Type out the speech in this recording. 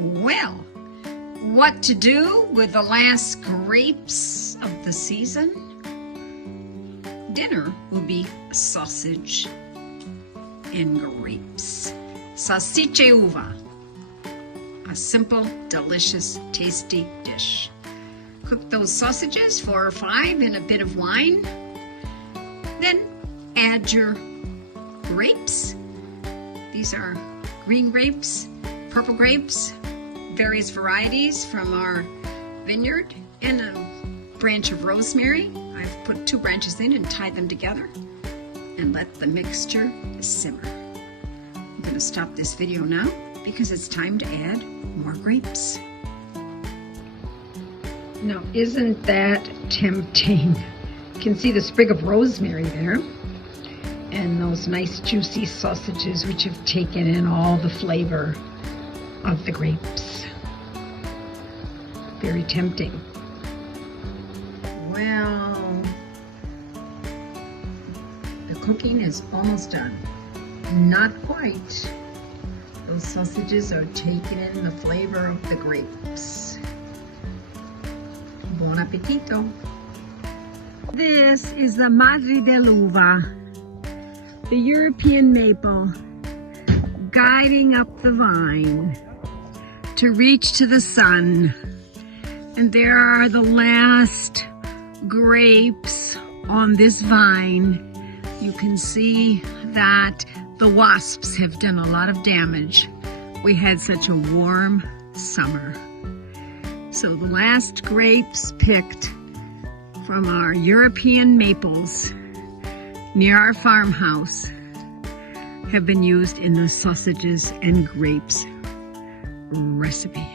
Well, what to do with the last grapes of the season? Dinner will be sausage and grapes. Salsicce uva. A simple, delicious, tasty dish. Cook those sausages 4 or 5 in a bit of wine. Then add your grapes. These are green grapes, purple grapes, various varieties from our vineyard, and a branch of rosemary. I've put 2 branches in and tied them together and let the mixture simmer. I'm going to stop this video now because it's time to add more grapes. Now, isn't that tempting? You can see the sprig of rosemary there and those nice juicy sausages which have taken in all the flavor of the grapes. Very tempting. Well, the cooking is almost done. Not quite. Those sausages are taking in the flavor of the grapes. Buon appetito! This is the Madre dell'Uva, the European maple, guiding up the vine to reach to the sun. And there are the last grapes on this vine. You can see that the wasps have done a lot of damage. We had such a warm summer. So the last grapes picked from our European maples near our farmhouse have been used in the sausages and grapes recipe.